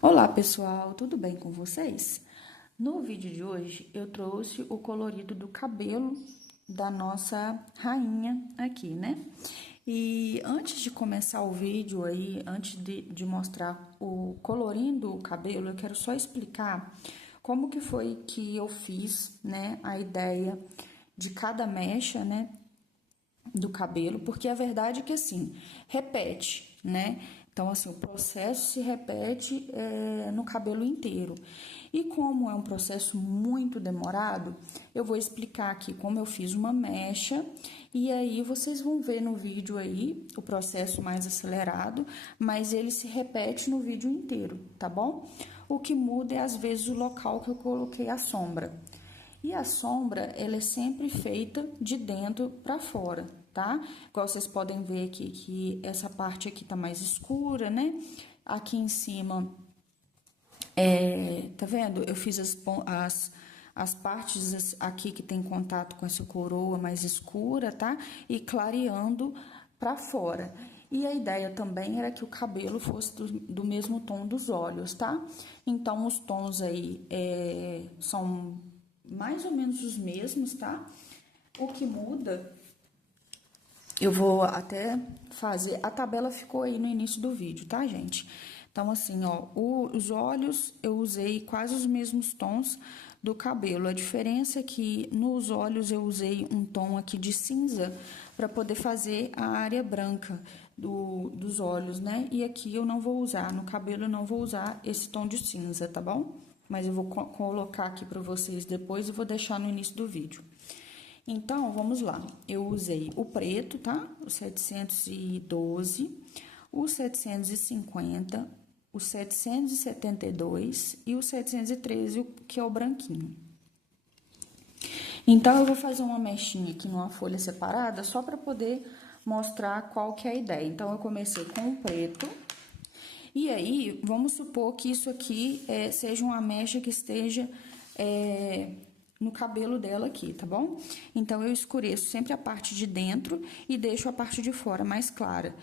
Olá pessoal, tudo bem com vocês? No vídeo de hoje eu trouxe o colorido do cabelo da nossa rainha aqui, né? E antes de começar o vídeo aí, antes de mostrar o colorindo o cabelo, eu quero só explicar como que foi que eu fiz, né, a ideia de cada mecha, né, do cabelo, porque a verdade é que assim, repete, né? Então, assim, o processo se repete no cabelo inteiro. E como é um processo muito demorado, eu vou explicar aqui como eu fiz uma mecha, e aí vocês vão ver no vídeo aí o processo mais acelerado, mas ele se repete no vídeo inteiro, tá bom? O que muda é às vezes o local que eu coloquei a sombra. E a sombra, ela é sempre feita de dentro para fora, tá? Igual vocês podem ver aqui, que essa parte aqui tá mais escura, né? Aqui em cima, tá vendo? Eu fiz as partes aqui que tem contato com essa coroa mais escura, tá? E clareando para fora. E a ideia também era que o cabelo fosse do mesmo tom dos olhos, tá? Então, os tons aí são mais ou menos os mesmos, tá? O que muda, eu vou até fazer, a tabela ficou aí no início do vídeo, tá, gente? Então, assim, ó, os olhos eu usei quase os mesmos tons do cabelo. A diferença é que nos olhos eu usei um tom aqui de cinza para poder fazer a área branca dos olhos, né? E aqui eu não vou usar, no cabelo eu não vou usar esse tom de cinza, tá bom? Mas eu vou colocar aqui para vocês depois e vou deixar no início do vídeo. Então, vamos lá. Eu usei o preto, tá? O 712, o 750, o 772 e o 713, que é o branquinho. Então, eu vou fazer uma mechinha aqui numa folha separada, só para poder mostrar qual que é a ideia. Então, eu comecei com o preto. E aí, vamos supor que isso aqui seja uma mecha que esteja no cabelo dela aqui, tá bom? Então, eu escureço sempre a parte de dentro e deixo a parte de fora mais clara.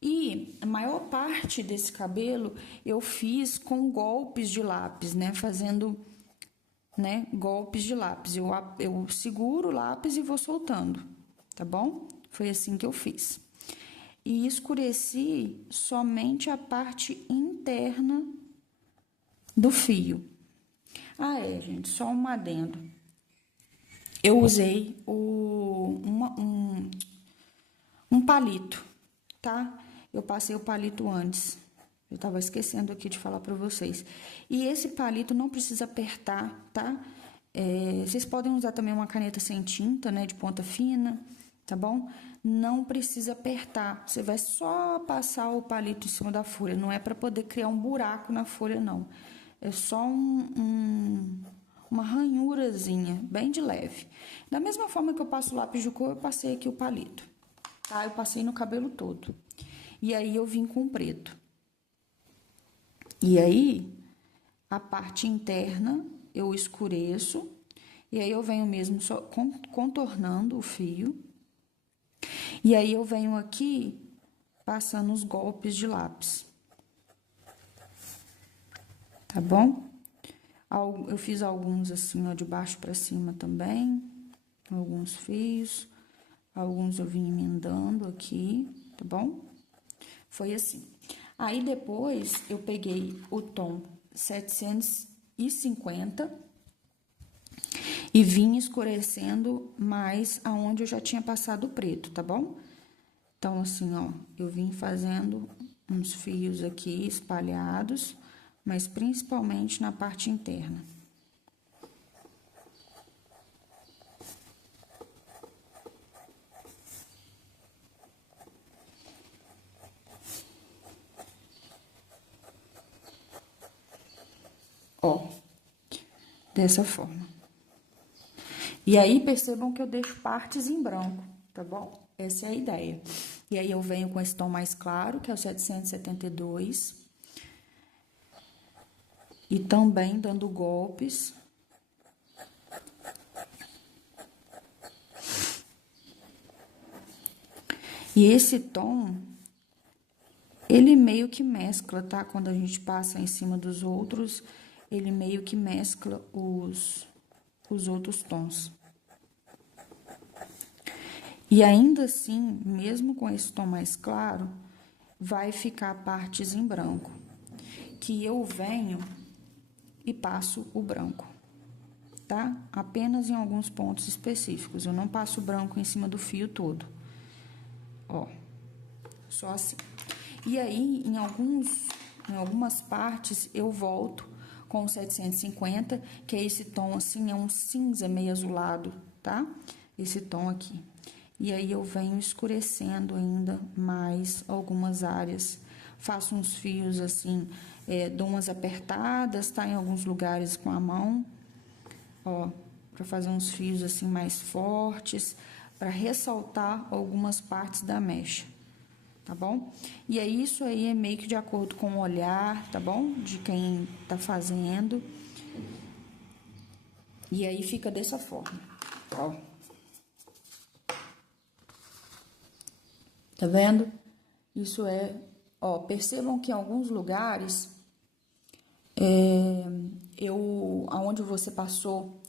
E a maior parte desse cabelo eu fiz com golpes de lápis, né? Fazendo, né, golpes de lápis. Eu seguro o lápis e vou soltando, tá bom? Foi assim que eu fiz. E escureci somente a parte interna do fio. Ah, gente, só um adendo. Eu usei um palito, tá? Eu passei o palito antes. Eu tava esquecendo aqui de falar pra vocês. E esse palito não precisa apertar, tá? Vocês podem usar também uma caneta sem tinta, né? De ponta fina, tá bom? Não precisa apertar. Você vai só passar o palito em cima da folha. Não é pra poder criar um buraco na folha, não. É só uma ranhurazinha, bem de leve. Da mesma forma que eu passo o lápis de cor, eu passei aqui o palito, tá? Eu passei no cabelo todo. E aí, eu vim com preto. E aí, a parte interna, eu escureço. E aí, eu venho mesmo só contornando o fio. E aí, eu venho aqui passando os golpes de lápis. Tá bom? Eu fiz alguns assim, ó, de baixo pra cima também. Alguns fios. Alguns eu vim emendando aqui, tá bom? Foi assim. Aí, depois, eu peguei o tom 750 e vim escurecendo mais aonde eu já tinha passado o preto, tá bom? Então, assim, ó, eu vim fazendo uns fios aqui espalhados, mas principalmente na parte interna. Ó, dessa forma. E aí, percebam que eu deixo partes em branco, tá bom? Essa é a ideia. E aí, eu venho com esse tom mais claro, que é o 772. E também dando golpes. E esse tom, ele meio que mescla, tá? Quando a gente passa em cima dos outros, ele meio que mescla os outros tons. E ainda assim, mesmo com esse tom mais claro, vai ficar partes em branco, que eu venho e passo o branco, tá? Apenas em alguns pontos específicos, eu não passo o branco em cima do fio todo. Ó, só assim. E aí, em algumas partes, eu volto com o 750, que é esse tom assim, é um cinza meio azulado, tá? Esse tom aqui. E aí, eu venho escurecendo ainda mais algumas áreas. Faço uns fios assim, dou umas apertadas, tá? Em alguns lugares com a mão, ó, pra fazer uns fios assim mais fortes, para ressaltar algumas partes da mecha, tá bom? E aí, isso aí é meio que de acordo com o olhar, tá bom? De quem tá fazendo. E aí, fica dessa forma, ó. Tá vendo? Isso é, ó, percebam que em alguns lugares, aonde você passou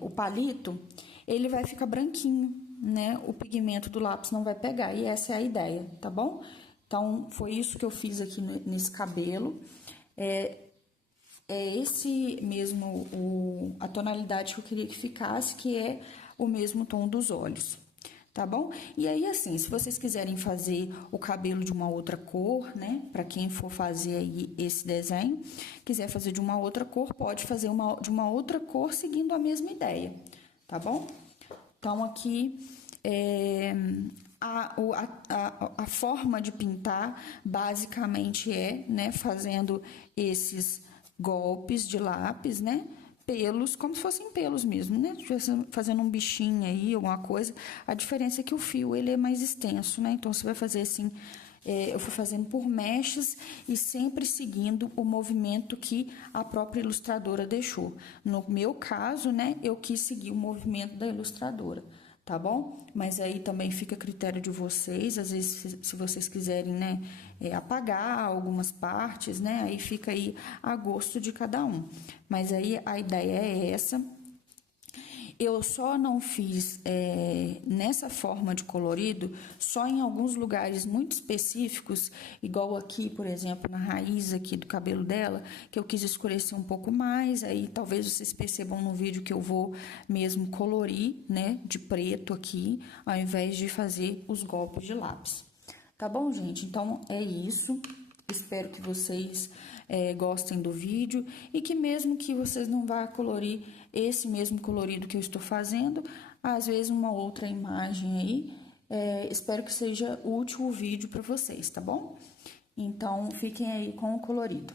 o palito, ele vai ficar branquinho, né? O pigmento do lápis não vai pegar, e essa é a ideia, tá bom? Então, foi isso que eu fiz aqui nesse cabelo. É esse mesmo, a tonalidade que eu queria que ficasse, que é o mesmo tom dos olhos, tá bom? E aí, assim, se vocês quiserem fazer o cabelo de uma outra cor, né? Pra quem for fazer aí esse desenho, quiser fazer de uma outra cor, pode fazer de uma outra cor seguindo a mesma ideia, tá bom? Então, aqui, a forma de pintar basicamente né, fazendo esses golpes de lápis, né? Pelos, como se fossem pelos mesmo, né? Fazendo um bichinho aí, alguma coisa. A diferença é que o fio, ele é mais extenso, né? Então, você vai fazer assim, eu fui fazendo por mechas e sempre seguindo o movimento que a própria ilustradora deixou. No meu caso, né, eu quis seguir o movimento da ilustradora, tá bom? Mas aí também fica a critério de vocês, às vezes, se vocês quiserem, né, apagar algumas partes, né, aí fica aí a gosto de cada um. Mas aí a ideia é essa. Eu só não fiz nessa forma de colorido, só em alguns lugares muito específicos, igual aqui, por exemplo, na raiz aqui do cabelo dela, que eu quis escurecer um pouco mais, aí talvez vocês percebam no vídeo que eu vou mesmo colorir, né, de preto aqui, ao invés de fazer os golpes de lápis. Tá bom, gente? Então, é isso. Espero que vocês gostem do vídeo e que mesmo que vocês não vá colorir esse mesmo colorido que eu estou fazendo, às vezes uma outra imagem aí, espero que seja útil o vídeo para vocês, tá bom? Então, fiquem aí com o colorido.